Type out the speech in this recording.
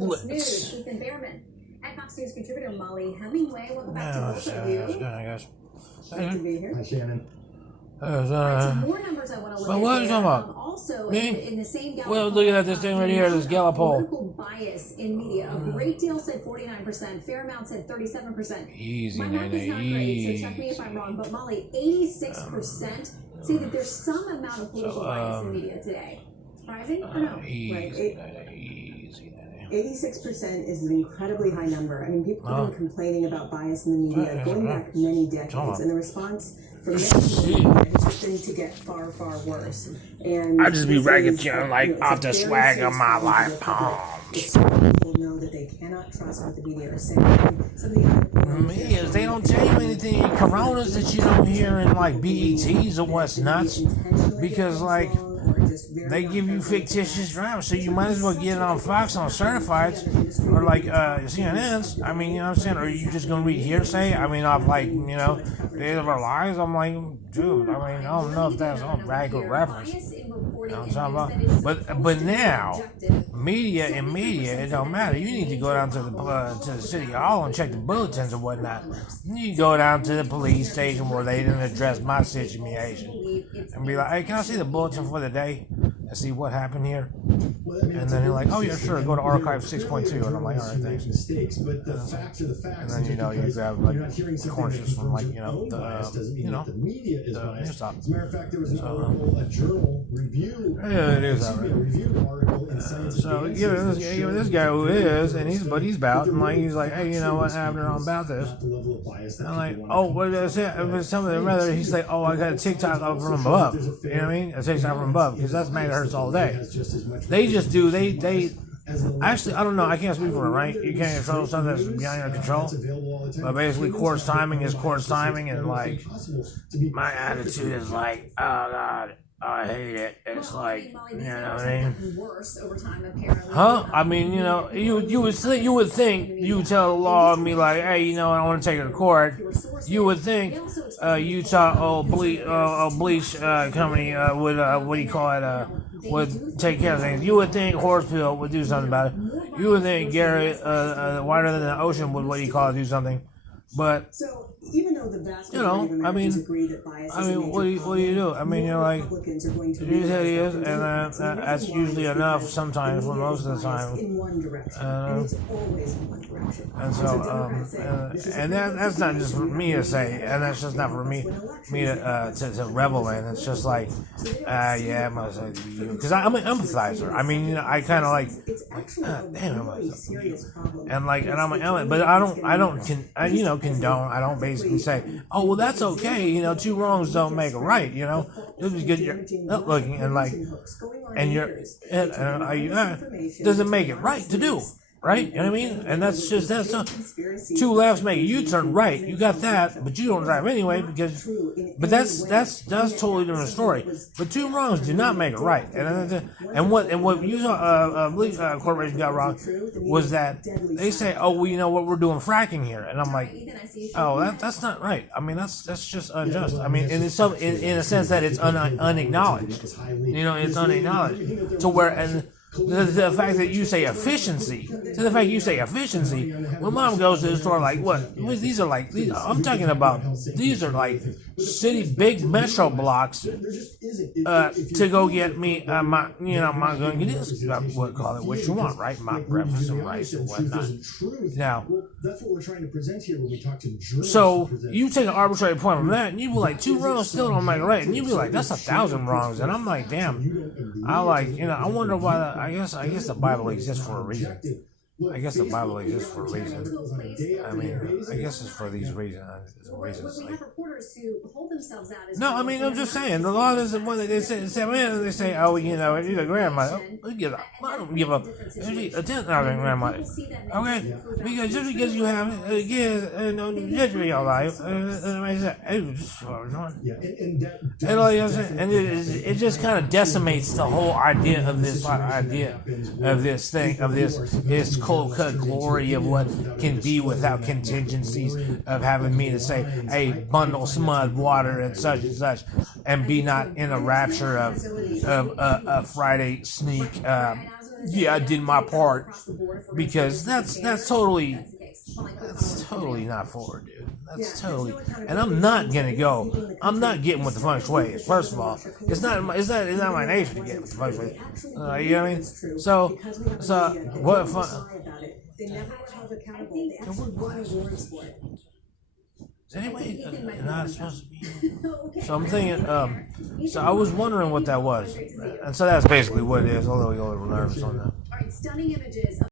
Fox News, Ethan Behrman, and Fox News contributor Molly Hemingway. Welcome back to both of you. Great to be here. Hi, Shannon. More numbers I want to look at. What are you talking about? Also, Me? in the same Gallup Well, looking at this thing right here, this Gallup poll. Political bias in media. A great deal said 49%. Fair amount said 37%. Easy, My math is not great, so check me if I'm wrong. But Molly, 86% say that there's some amount of political bias in media today. Surprising or no? Easy, Right. easy. 86% is an incredibly high number. I mean, people have been complaining about bias in the media going back many decades, and the response from many people has just been to get far, far worse. And I just be racketeering like off the swag of my life palms. People know that they cannot trust what the media are saying. Some of the other Medias, they don't tell you anything. Coronas that you don't hear in like BETs or what's nuts, because like they give you fictitious drama, so you might as well get it on Fox on Certifieds or like CNNs. I mean, you know what I'm saying? Or are you just gonna read hearsay? I mean, off like Days of Our Lives. I'm like, dude. I mean, I don't know if that's a radical reference. You know what I'm talking about? But now, media, it don't matter. You need to go down to the city hall and check the bulletins and whatnot. You need to go down to the police station where they didn't address my situation and be like, hey, can I see the bulletin for the day and see what happened here? And then you're like, oh yeah, sure, go to archive 6.2, and I'm like, all right, thanks. And then you grab like corners from like the news stop. As a matter of fact, there was an article, a journal review. Yeah, it is. A review article in Science. So give this guy who is, and he's about, and like he's like, hey, you know what happened about this? And I'm like, oh, what did I say? It was something rather. He's like, oh, I got a TikTok up from above. You know what I mean? A TikTok from above, because that's megahertz all day. They just do they. Actually, I don't know. I can't speak for it, right? You can't control something that's beyond your control. But basically, quartz timing is quartz timing, and like my attitude is like, oh god, I hate it. It's like, you know what I mean? Huh? I mean, you would think you would tell the law and be like, hey, I want to take her to court. You would think Utah bleach company would what do you call it? Would take care of things. You would think Horsepill would do something about it. You would think Gary, Wider Than the Ocean would, what do you call it, do something. But even though the vast majority of Americans agree that bias is a major what do you do? I mean, you're like, Republicans are going to it is how it is, and that's usually enough sometimes for most of the time. in one direction, and it's always in one direction. And so, and that's not just for me to say, and that's just not for me to revel in. It's just like, yeah, it must be you, because I'm an empathizer. I mean, I kind of like, damn, and like, and I'm an, but I don't condone. I don't basically say, oh well, that's okay. Two wrongs don't make a right. Just because you're not looking and like, and doesn't make it right to do. Right? You know what I mean? And that's not, two lefts make a U-turn, right? You got that, but you don't drive anyway but that's totally different story. But two wrongs do not make it right. And what Utah Corporation got wrong was that they say, oh, well, what we're doing fracking here, and I'm like, oh, that's not right. I mean, that's just unjust. I mean, in a sense that it's unacknowledged. It's unacknowledged to where and. The fact that you say efficiency, when mom goes to the store, like, what? These are like, I'm talking about, these are like big metro blocks to go get me, my going to get this, what call it, what you want, right? My breakfast and rice and whatnot. Now, that's what we're trying to present here when we talk to journalists. So you take an arbitrary point from that, and you be like, two wrongs still don't make it right, and you be like, that's 1,000 wrongs, and I'm like, damn, I wonder why. I guess the Bible exists for a reason. I guess the Bible exists for a reason. I mean, I guess it's for these reasons. Like, no, I mean, I'm just saying, the law doesn't want they say, oh, you're the grandmother. I don't give up a tenth of a grandmother. Okay? Because just because you have kids and judge me all life, and it just kind of decimates the whole idea of this cold cut glory of what can be without contingencies of having me to say, hey, bundle smud water and such, and be not in a rapture of a Friday sneak yeah, I did my part, because that's totally not forward, dude. That's totally, and I'm not gonna go. I'm not getting with the feng shui. First of all, it's not my nature to get with the feng shui. You know what I mean? So what fun? They never were held accountable. They actually won awards for it. Is anybody not supposed to be? So I'm thinking. So I was wondering what that was, and so that's basically what it is. Although you're a little nervous on that. All right, stunning images.